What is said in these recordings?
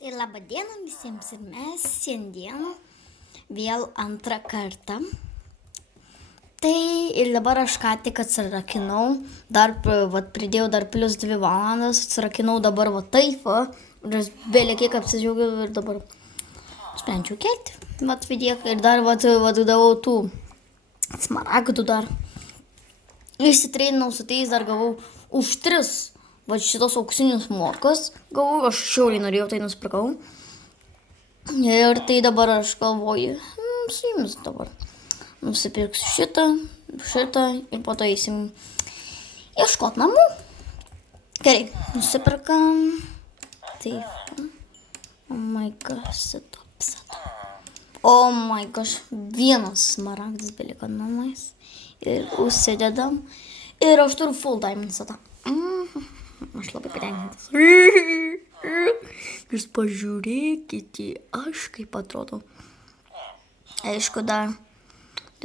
Tai laba diena visiems ir mes šiandien vėl antrą kartą. Tai ir dabar aš ką tik atsirakinau, dar pridėjau dar plus 2 valandas, atsirakinau dabar taip, ir vėliau kiek apsidžiaugiau ir dabar sprendžiau kelti. Vidėk ir dar davau tų smaragdų dar. Išsitreininau su tais, dar gavau už 3. Šitos auksinius morkos gavau, aš šiauriai norėjau, tai nusipirkau. Ir tai dabar aš galvoju, su jumis dabar nusipirksiu šitą ir po to eisim ieškot namų. Gerai, nusipirkam. Taip. Oh my gosh, oh my gosh, vienas smaragdas beliko namais. Ir užsidedam. Ir aš turiu full diamond setą. Aš labai patenkintas. Jūs pažiūrėkite, aš kaip atrodo. Aišku, dar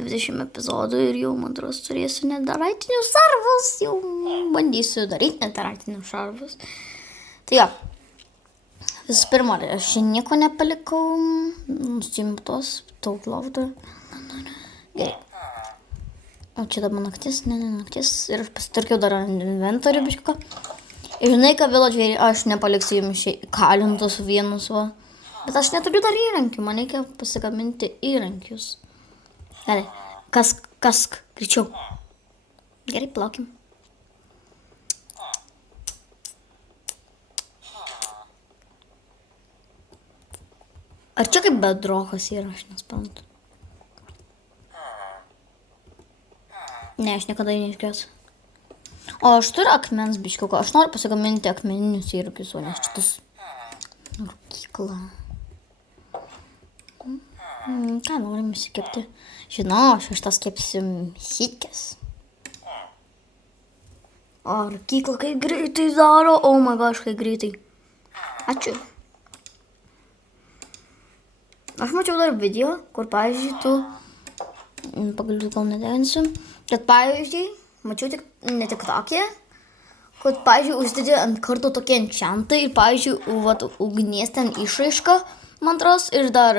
20 epizodų ir jau, man atrodo, turėsiu netaraitinius šarvus. Jau bandysiu daryti netaraitinius šarvus. Tai jo. Visų pirma, aš nieko nepalikau. Nusimtos, daug lovdų. Gerai. O čia dabar naktis, ne naktis. Ir aš pasitarkiau dar inventorių bišką. Ir žinai, ką villageriai, aš nepaliksiu jums įkalintus vienus, va. Bet aš neturiu dar įrankių, man reikia pasigaminti įrankius. Gerai, kask, greičiau. Gerai, plaukim. Ar čia kaip bedrokas yra, aš nesprantu. Ne, aš niekada neišgėsiu. O aš turiu akmens biškiuką, aš noriu pasigaminti akmeninius įrankius, o nes šitas rūkykla. Ką norim įsikepti? Žinau, aš šitas kepsiu mėsytės. O rūkykla kaip greitai daro, oh my gosh, kaip greitai. Ačiū. Aš mačiau dar video, kur, pavyzdžiui, pagaliau gal nedensiu, kad, pavyzdžiui, mačiau ne tik tokie, kad, pavyzdžiui, uždedi ant karto tokie enchantai ir, pavyzdžiui, ugnies ten išraiška, man atrodo, ir dar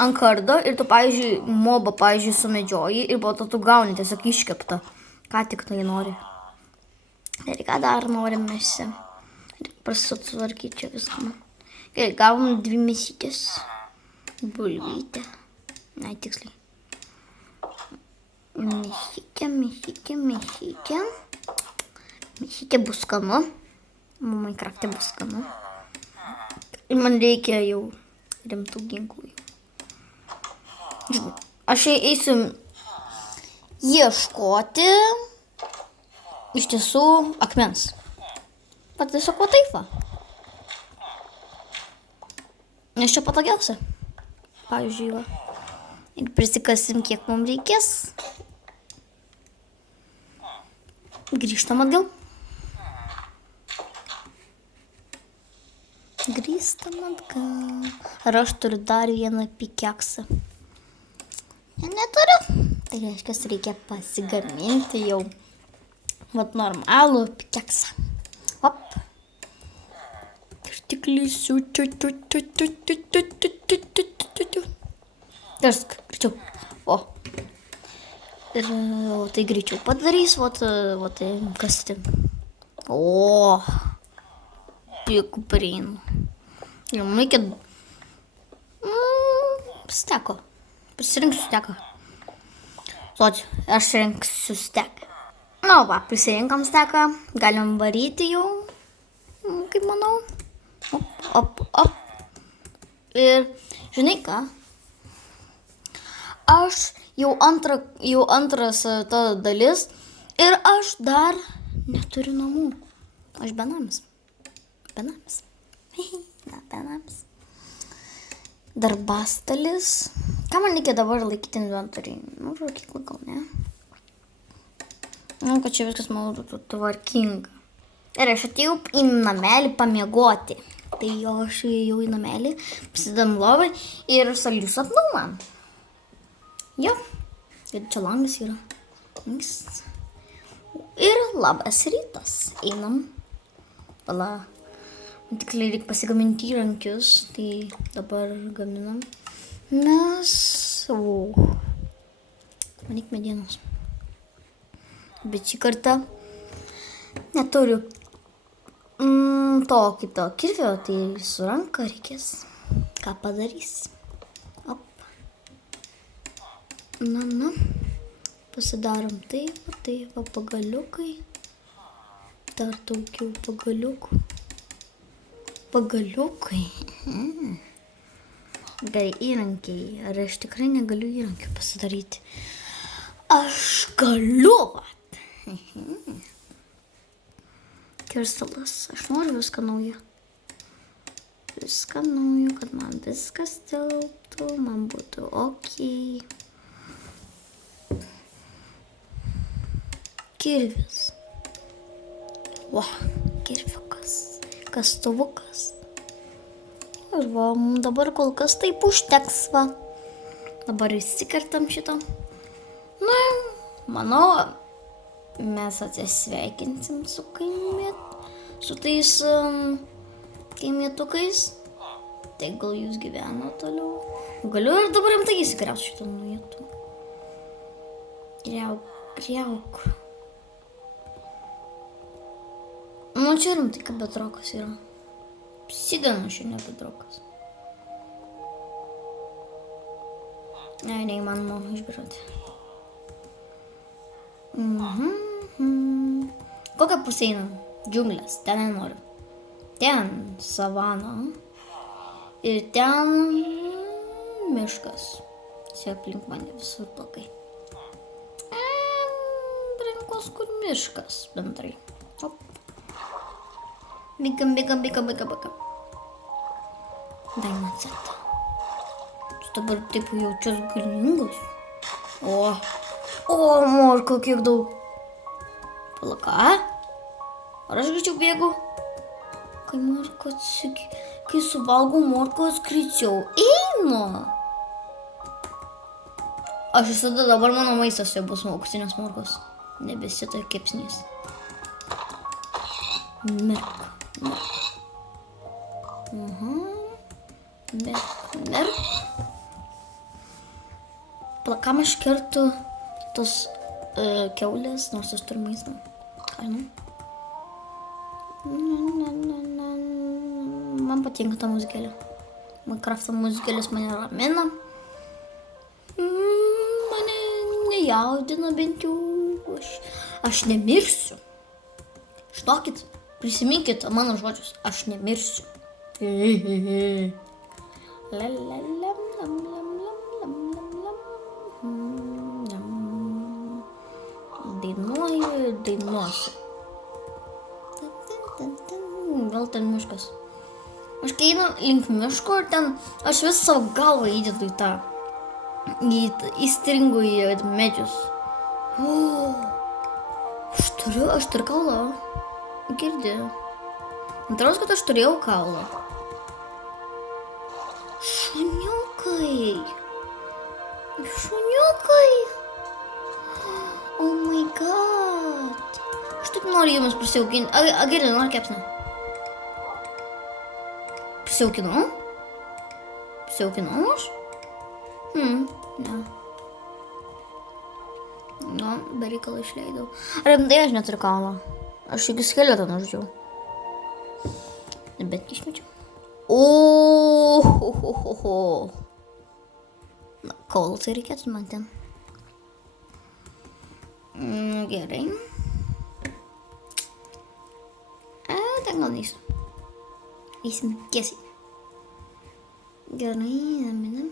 ant kardo ir tu, pavyzdžiui, mobą, pavyzdžiui, sumedžioji ir po to tu gauni tiesiog iškeptą, ką tik tai nori. Ir ką dar norim visi. Prasitvarkyti čia viską. Gerai, gavom 2 mėsytės. Bulvytė. Na, tiksliai. Mėsytė. Mėsytė bus skanu. Minecraft'e bus skanu. Ir man reikia jau rimtų ginklų. Aš eisiu ieškoti iš tiesų akmens. Pat tiesiog va taip va. Nes čia patogiausia. Pavyzdžiui, va. Ir prisikasim, kiek mums reikės. Grįžtam atgal. Ar aš turiu dar vieną pikeksą? Neturiu. Tai reiškia, reikia pasigaminti jau normalų pikeksą. Hop. Tiklysiu. Tarsk, greičiau. O. Ir tai greičiau padarys, tai kas tai. O. Pikuprinų. Ir man reikia steko. Prisirinksiu steką. Žodžiu, aš rinksiu steką. Na, va, prisirinkam steką. Galim varyti jau, kaip manau. Op. Ir žinai ką? Aš jau antras ta dalis ir aš dar neturiu namų. Aš benamis. Benamis. Darbastalis. Ką man reikia dabar laikyti inventoriai? Rūkyklą gal, ne? Kad čia viskas man tvarkinga. Ir aš atėjau į namelį pamiegoti. Tai aš jau į namelį, pasidam lovai ir saldžių sapnų man. Jo, ir čia langas yra. Ir labas rytas. Einam. Pala. Tikrai reikia pasigaminti įrankius, tai dabar gaminam. Mes... Manik medienos. Bet šį kartą neturiu to kito kirvio, tai su ranka reikės. Ką padarys? Op. Na. Pasidarom taip, pagaliukai. Dar daugiau pagaliukų. Pagaliukai. Gerai, įrankiai. Ar aš tikrai negaliu įrankių pasidaryti? Aš galiu. Kirstalas. Aš noriu viską naujo. Viską naujo, kad man viskas tilptų, man būtų okei. Kirvis. Kirviukas. Kastuvukas. Ir va, dabar kol kas taip užteks, va. Dabar įsikertam šitą. Na, manau, mes atsisveikinsim su tais kaimietukais. Tai gal jūs gyveno toliau. Galiu ir dabar rimtai įsikriauti šitą nuėtų. Griauk. Nu, čia rimtai, kad bedrokas yra. Sidenu šiandien bedrokas. Neįmanoma išbiroti. Kokią pusę einam? Džiunglės, ten nenoriu. Ten savana. Ir ten miškas. Čia aplink mane visur blogai. Rinkos kur miškas bendrai. Op. Bėgam. Dai man setą. Dabar taip jaučiuos galingas. O, morko, kiek daug. Palaka. Ar aš greičiau bėgu? Kai suvalgau morkos greičiau einu. Aš visada dabar mano maistas jau bus auksinės morkos. Nebesita kepsnys. Merk. Kam aš kertu tos kiaulės, nors aš turiu maistą. Man patinka ta muzikėlė. Minecraft'o muzikėlės mane ramina. Mane nejaudina bent jau. Aš nemirsiu. Žinokit, prisiminkit mano žodžius. Aš nemirsiu. Dainuosiu. Vėl ten miškas. Aš kai einu link miško ir ten aš vis savo galvą įdedu į tą. Įstringu į medžius. Aš turiu kaulą. Girdi. Atrodo, kad aš turėjau kaulą. Šuniukai. Oh my god. Aš taip noriu jums prisiaukinti. Girdi, nori kepsnę? Prisiaukinau? Prisiaukinau aš? Ne. Nu, be reikalo išleidau. Rimtai aš neturiu kaulo. Aš iki skeletą nužudžiau. Bet išmečiau. Na, kaulo tai reikėtų man ten. Gerai. Ten gal neįsiu. Eisim tiesiai. Gerai, einam.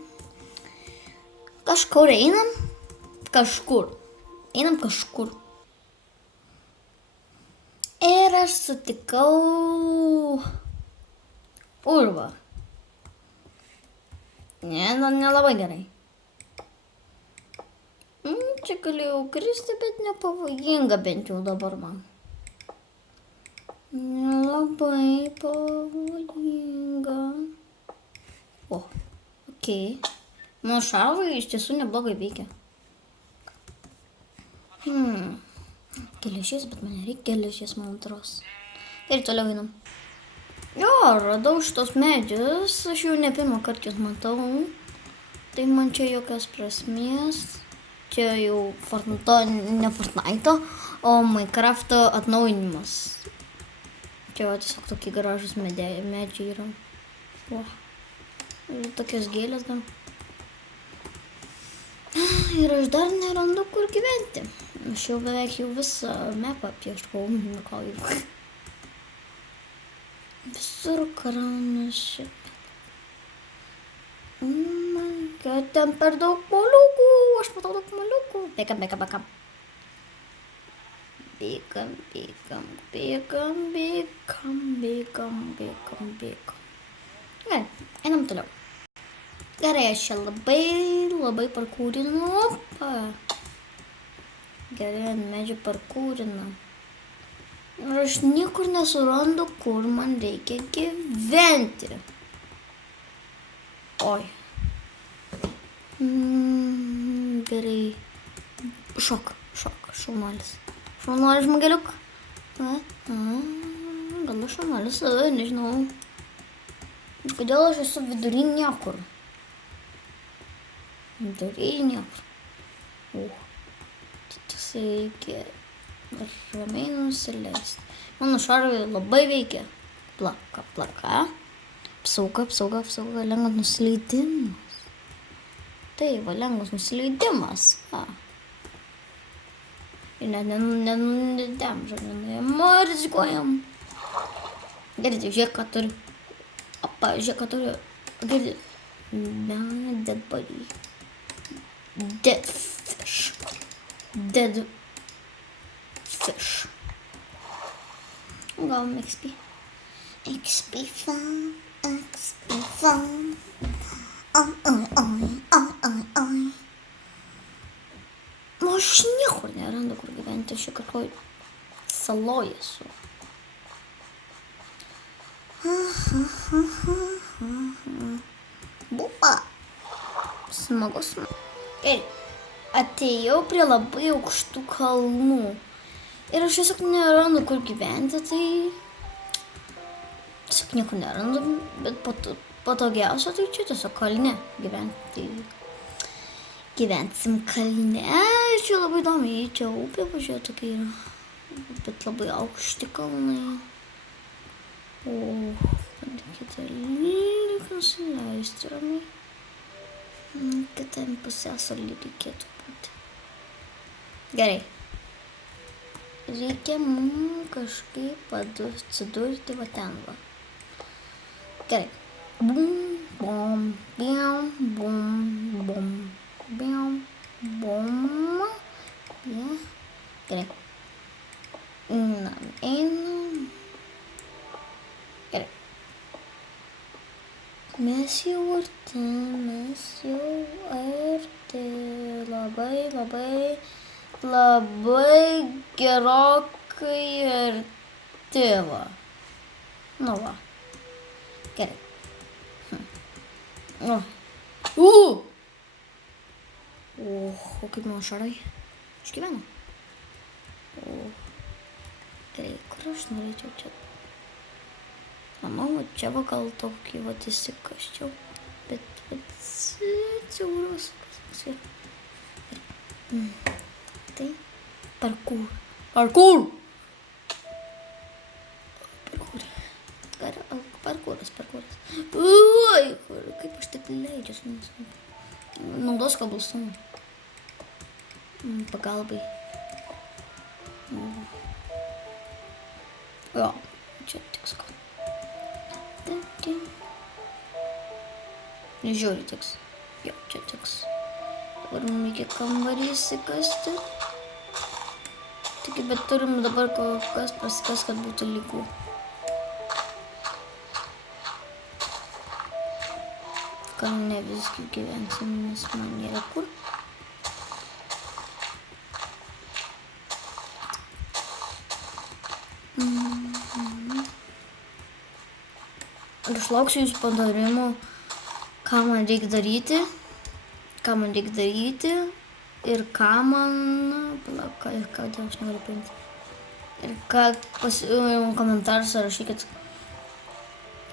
Kažkur einam. Einam kažkur. Ir aš sutikau urvą. Nelabai gerai. Čia galėjau kristi, bet nepavojinga bent jau dabar man. Nelabai pavojinga. Okei. Mano šarvai iš tiesų neblogai veikia. Geležies, bet man nereikia geležies, man atros. Ir toliau einam. Jo, radau šitos medžius, aš jau ne pirmą kartą juos matau. Tai man čia jokios prasmės. Čia jau ne Fortnite, o Minecraft'o atnaujinimas. Čia va tiesiog tokie gražus medžiai yra. O, ir tokios gėlės dar. Ir aš dar nerandu, kur gyventi. Aš jau beveik visą mapą pieškau. Visur kranas šitą. Kad ten per daug moliukų. Aš matau daug moliukų. Bėgam. Gerai, einam toliau. Gerai, aš čia labai parkūrinu. Gerai, ant medžių parkūrinu. Ir aš niekur nesurandu, kur man reikia gyventi. Oi. Gerai. Šaunuolis. Šaunuolis žmogeliuk. Gal aš šaunuolis, nežinau. Kodėl aš esu vidury niekur? Vidury niekur. Tai reikia ramiai nusileisti. Mano šarvai labai veikia. Plaka. Apsauga, lengvas nusileidimas. Tai va, lengvas nusileidimas. Ir net rizikuojam. Girdite, žiūrėk, ką turiu. Žiūrėk, ką turiu. Girdite. Dead body. Dead fish. Gavom XP. XP farm. Oi. Nu, aš niekur nerandu, kur gyventi. Aš kokioj saloj esu. Bupa. Smagus. Ir atėjau prie labai aukštų kalnų. Ir aš tiesiog nerandu, kur gyventi, tai tiesiog niekur nerandu, bet patogiausia tai čia tiesiog kalne gyventi. Gyvensim kalne, čia labai įdomiai, čia upė, pažiūrėjau, tokia yra, bet labai aukšti kalnai. O, reikia nusileisti ramiai. Kitam pusiasalį reikėtų būti. Gerai. Reikia mums kažkaip atsidurti va ten va. Gerai. Bum. Gerai. Einam. Gerai. Mes jau arti. Labai gerokai arti va. Nu va. Gerai. O kaip mano šarai? Išgyveno. Gerai, kur aš norėčiau čia? Manau, čia va gal tokį va įsikasčiau. Bet siauros. Tai parkour. Parkūras. Oi, kaip aš taip leidžiu. Naudos kabulsumą. Pagalbai. Jo, čia tiks ko. Nežiūri tiks. Jo, čia tiks. Dabar mums reikia kambarį įsikasti. Tik, bet turim dabar kas pasikas, kad būtų lygu. Gal ne visgi gyvensim, nes man nėra kur. Aš lauksiu jūsų patarimų, ką man reikia daryti ir ką man, ką aš noriu paimti. Ir ką komentarus rašykit,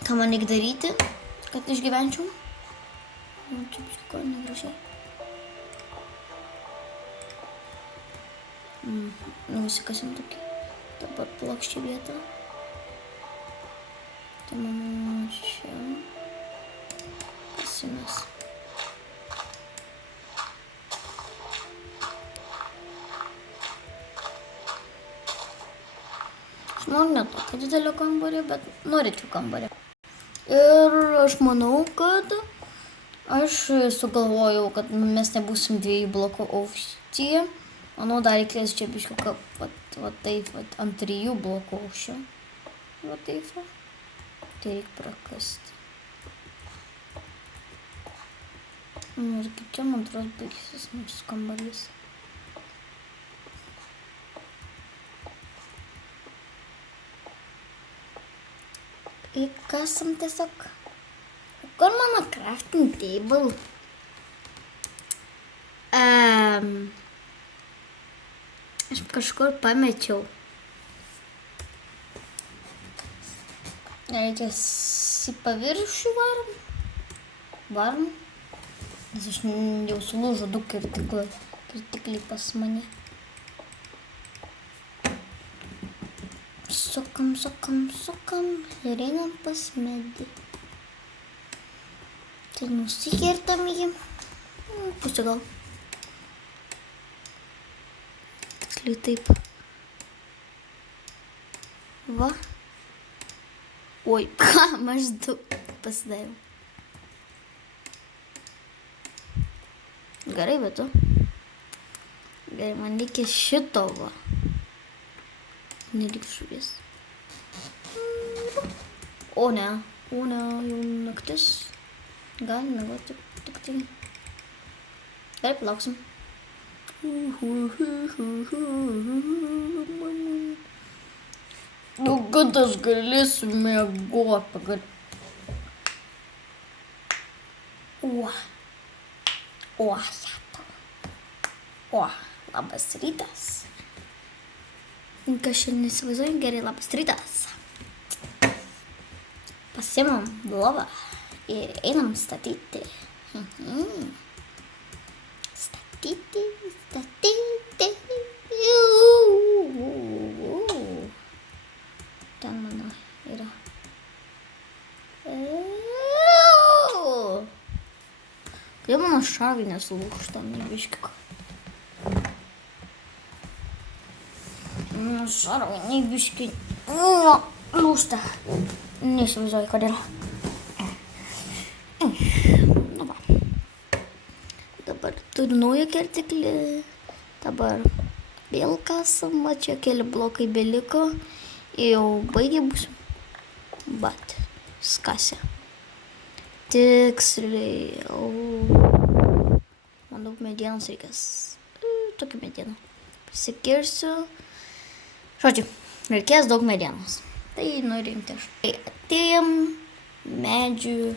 Ką man reikia daryti, kad išgyvenčiau? Čia biškai negražiai. Visi kasim tokį. Dabar plokščią vietą. Tai manau čia. Kasimės. Aš noriu ne tokio didelio kambarį, bet norėčiau kambarį. Ir aš manau, kad aš sugalvojau, kad mes nebūsim 2 blokų aukštyje. Manau, dar reikės čia biškai, va taip, ant 3 blokų aukščio. Va taip, va. Tai reikia prakasti. Ir kaip čia, man atrodo, baigsis mūsų kambarys. Įkasam tiesiog. Kur mano crafting table? Aš kažkur pamečiau. Reikės į paviršių varom. Nes aš jau sulūžo 2 kirtikliai pas mane. Sukam ir einam pas medį. Tai nusikertam jį. Pusė gal. Tiksliai taip. Va. Oi, maždaug pasidariau. Gerai, bet tu. Gerai, man reikia šito va. Nelik žuvies. O ne, jau naktis. Gal, mėgoti tik tai. Gerai, palauksim. Nu, kad aš galėsiu mėgoti pagal. Labas rytas. Kas šiandien įsivaizduoju, gerai, labas rytas. Pasiimam lovą ir einam statyti. Statyti. Ten mano yra. Kai mano šarvai nesulūžta, nebiškiko. Šarvai nebiški lūžta. Neįsivaizduoju, kodėl. Nu va. Dabar turiu naują kertiklį. Dabar vėl kasam, va čia keli blokai beliko. Jau baigė būsim. Bet skasė. Tiksliai. Man daug medienos reikės. Tokią medieną. Pasikirsiu. Žodžiu, reikės daug medienos. Tai nurimti aš. Tai atėjom medžių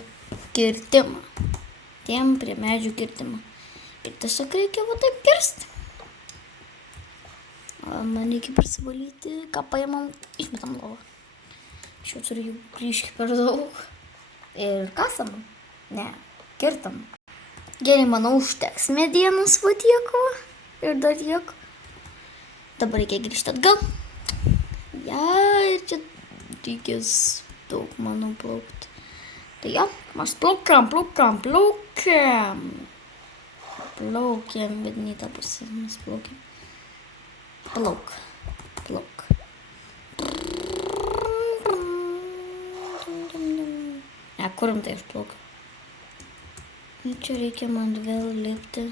kirtimą. Atėjom prie medžių kirtimą. Ir tiesiog reikia va taip kirsti. Man reikia prisivalyti, ką paimam, išmetam lovą. Aš jau turiu jų grįžti per daug. Ir kasam? Ne, kirtam. Gerai, manau, užteks medienos va tiek va. Ir dar tiek. Dabar reikia grįžti atgal. Ja, ir čia reikės daug, manau, plaukti. Tai ja, mes plaukiam. Plaukiam, bet nei tą pusę mes plaukiam. Plauk. Ne, kurim tai išplaukiu. Čia reikia man vėl lipti.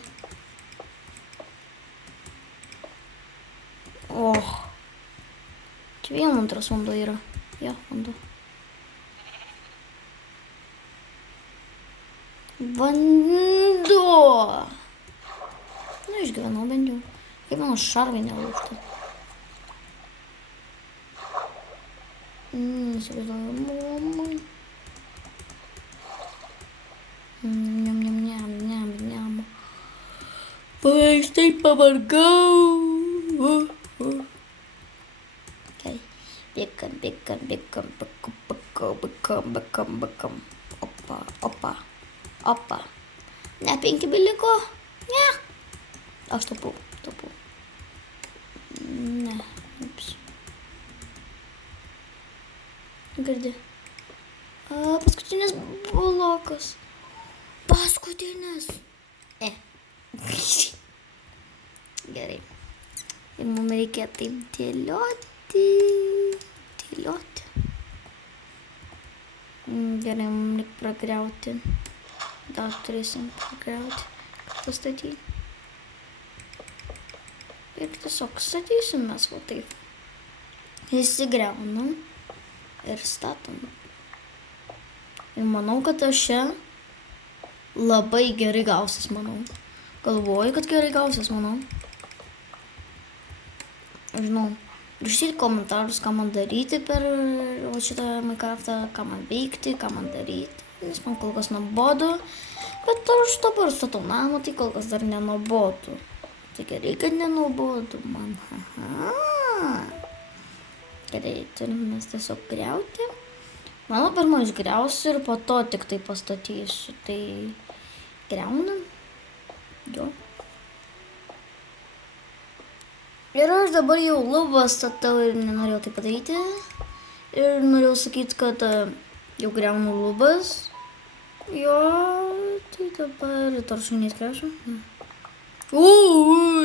Čia vėl antras vanduo yra. Jo, vanduo. Vanduo! Nu, išgyvenau bent jau. Kaip mano šarvai nelūžta. Įsivaizduoju. Niam. Aš taip pavargau. Okay. Bėgam. Bakam. Opa. Ne, 5 beliko. Ne. Aš taupau. Ne. Ups. Girdi. Paskutinis blokas. Paskutinis. Gerai. Ir mums reikia taip dėlioti. Gerai, mums reikia pragriauti. Dar turėsim pragriauti. Pastatyti. Ir tiesiog statysim mes va taip. Įsigriaunam. Ir statom. Ir manau, kad aš čia labai gerai gausis, manau. Galvoju, kad gerai gausis, manau. Žinau, rašyti komentarus, ką man daryti per šitą Minecraftą, ką man veikti, ką man daryti. Nes man kol kas nuobodu, bet aš dabar statau namą, tai kol kas dar nenuobodu. Tai gerai, kad nenuobodu man. Gerai, turim mes tiesiog griauti. Mano pirma išgriausiu ir po to tik tai pastatysiu. Tai griaunam. Jo. Ir aš dabar jau lubas statau ir nenorėjau tai padaryti. Ir norėjau sakyti, kad jau griaunu lubas. Jo, tai dabar taršūnės krešiu.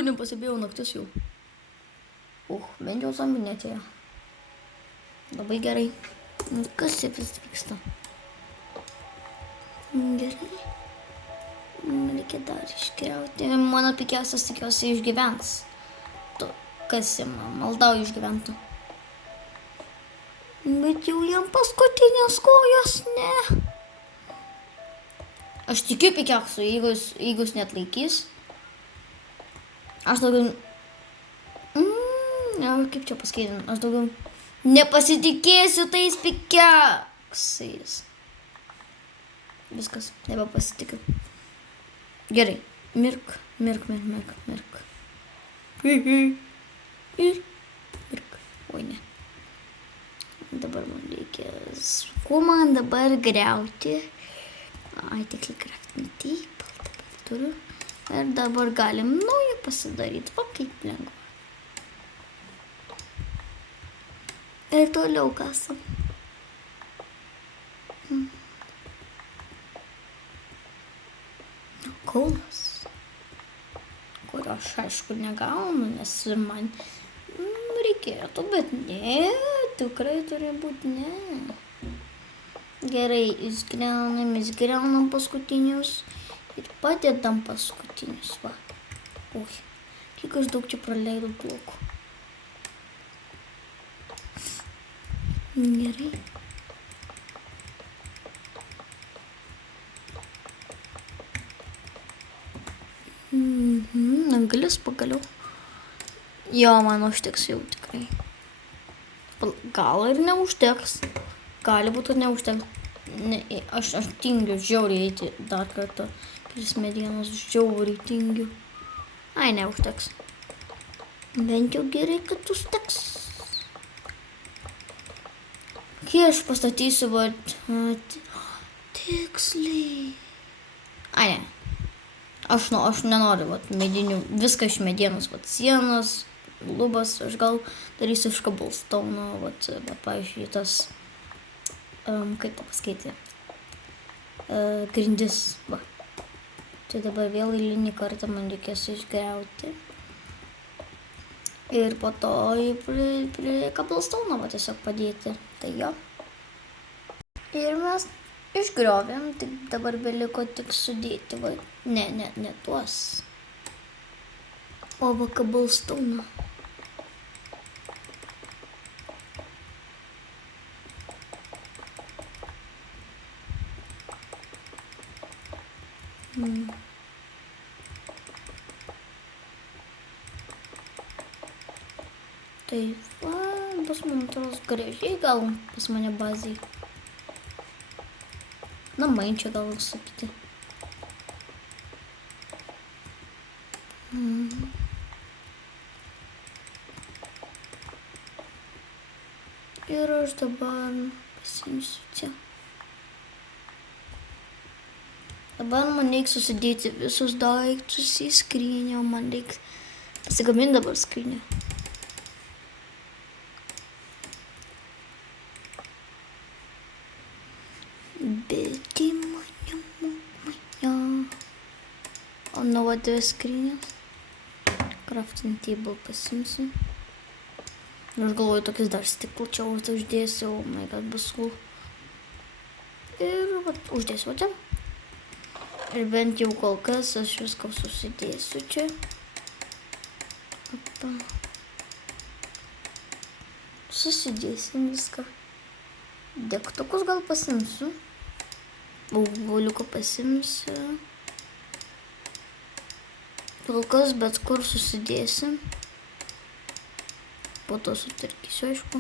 Nepasibėjau naktis jau. Bent jau zombių netėjo. Labai gerai. Kas čia vis vyksta? Gerai. Reikia dar išgriauti. Mano pikiausias tikiuosi išgyvens. Kas jam maldauju išgyventų. Bet jau jam paskutinės kojos, ne. Aš tikiu pikiausiu, jeigu jis neatlaikys. Aš daugiau... kaip čia pasakyti, aš daugiau nepasitikėsiu tais pikiausiais. Viskas, nebepasitikiu. Gerai, mirk. Ir oi ne. Dabar man reikės. Kuo man dabar griauti? Tiksliai kraftinti. Dabar turiu. Ir dabar galim naują pasidaryti. O kaip lengva. Ir toliau kasam. Kaulas. Kurio aš aišku negaunu, nes man reikėtų, bet ne, tikrai turi būti ne. Gerai, išgriaunam paskutinius ir padedam paskutinius, va. Kiek aš daug čia praleidau blokų. Gerai. Anglis pagaliau. Jo, man užteks jau tikrai. Gal ir neužteks. Gali būti, kad neužteks. Ne, aš tingiu žiauriai eiti dar kartą. Kelis medienos žiauriai tingiu. Neužteks. Bent jau gerai, kad užteks. Kai aš pastatysiu, tiksliai. Ne. Aš nenoriu, medinių, viską iš medienos, sienos, lubas, aš gal darysiu iš cobblestone, pavyzdžiui, tas, kaip to pasakyti, grindis, va. Tai dabar vėl eilinį kartą man reikės išgriauti. Ir po to prie cobblestone, tiesiog padėti, tai jo. Ir mes išgriovėm, tik dabar beliko tik sudėti, ne tuos. O cobblestone. Tai va, pas man atrodo gražiai gal pas mane bazai. Namai čia gal sakyti. Ir aš dabar Pasimsiu čia. Dabar man reikia susidėti visus daiktus į skrynę, man reikia pasigaminti dabar skrynę. Bet į mane. O nu va dvi skrynės. Crafting table pasimsiu. Aš galvoju, tokius dar stiklų čia uždėsiu, oh my god, bus cool. Ir vat, uždėsiu va čia. Ir bent jau kol kas aš viską susidėsiu čia. Opa. Susidėsim viską. Degtukus gal pasimsiu. Obuoliuką pasimsiu. Kol kas bet kur susidėsim. Po to sutarkysiu, aišku.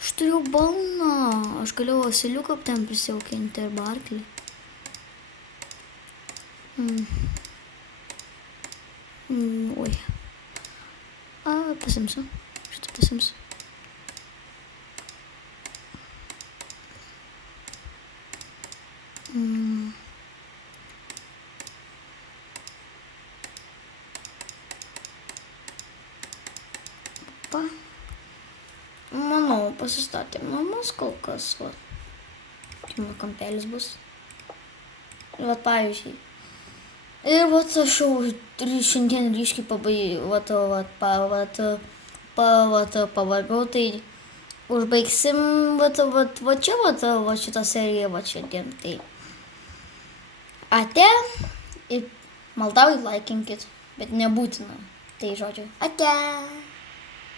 Aš turiu balną. Aš galėjau asiliuką ten prisijaukinti arba arklį. Oi. Pasimsiu. Šitą pasimsiu. Manau, pasistatėm namus kol kas, va. Kino kampelis bus. Ir vat, pavyzdžiui. Ir vat, aš jau šiandien ryškiai pavargau, tai užbaigsim, va čia, va šitą seriją, va šiandien, tai. Ate, ir maldauju laikinkit, bet nebūtina. Tai žodžiu, ate.